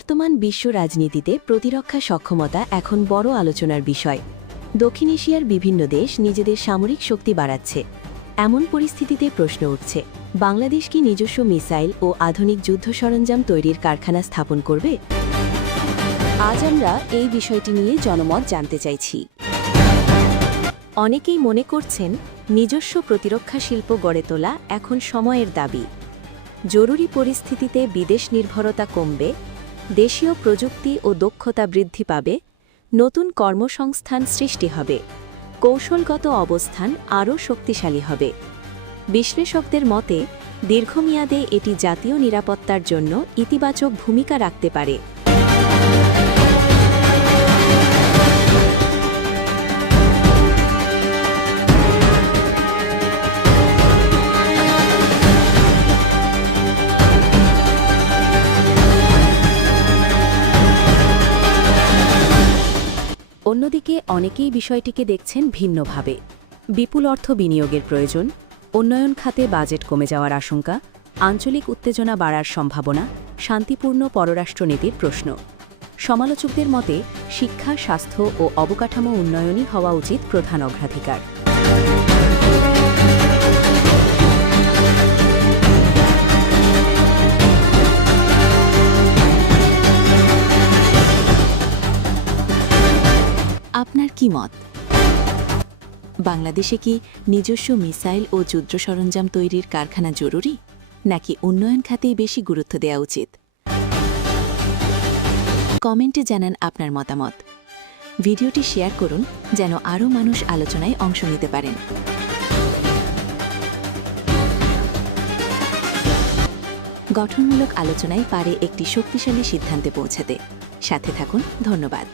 বর্তমান বিশ্ব রাজনীতিতে প্রতিরক্ষা সক্ষমতা এখন বড় আলোচনার বিষয়। দক্ষিণ এশিয়ার বিভিন্ন দেশ নিজেদের সামরিক শক্তি বাড়াচ্ছে। এমন পরিস্থিতিতে প্রশ্ন উঠছে, বাংলাদেশ কি নিজস্ব মিসাইল ও আধুনিক যুদ্ধ সরঞ্জাম তৈরির কারখানা স্থাপন করবে? আজ আমরা এই বিষয়টি নিয়ে জনমত জানতে চাইছি। অনেকেই মনে করছেন, নিজস্ব প্রতিরক্ষা শিল্প গড়ে তোলা এখন সময়ের দাবি। জরুরি পরিস্থিতিতে বিদেশ নির্ভরতা কমবে, দেশীয় প্রযুক্তি ও দক্ষতা বৃদ্ধি পাবে, নতুন কর্মসংস্থান সৃষ্টি হবে, কৌশলগত অবস্থান আরও শক্তিশালী হবে। বিশ্লেষকদের মতে, দীর্ঘমেয়াদে এটি জাতীয় নিরাপত্তার জন্য ইতিবাচক ভূমিকা রাখতে পারে। অন্যদিকে অনেকেই বিষয়টিকে দেখছেন ভিন্নভাবে। বিপুল অর্থ বিনিয়োগের প্রয়োজন, উন্নয়ন খাতে বাজেট কমে যাওয়ার আশঙ্কা, আঞ্চলিক উত্তেজনা বাড়ার সম্ভাবনা, শান্তিপূর্ণ পররাষ্ট্রনীতির প্রশ্ন। সমালোচকদের মতে, শিক্ষা, স্বাস্থ্য ও অবকাঠামো উন্নয়নই হওয়া উচিত প্রধান অগ্রাধিকার। আপনার কি মত? বাংলাদেশে কি নিজস্ব মিসাইল ও যুদ্ধ সরঞ্জাম তৈরির কারখানা জরুরি, নাকি উন্নয়ন খাতেই বেশি গুরুত্ব দেওয়া উচিত? কমেন্টে জানান আপনার মতামত। ভিডিওটি শেয়ার করুন যেন আরও মানুষ আলোচনায় অংশ নিতে পারেন। গঠনমূলক আলোচনায় পারে একটি শক্তিশালী সিদ্ধান্তে পৌঁছাতে। সাথে থাকুন। ধন্যবাদ।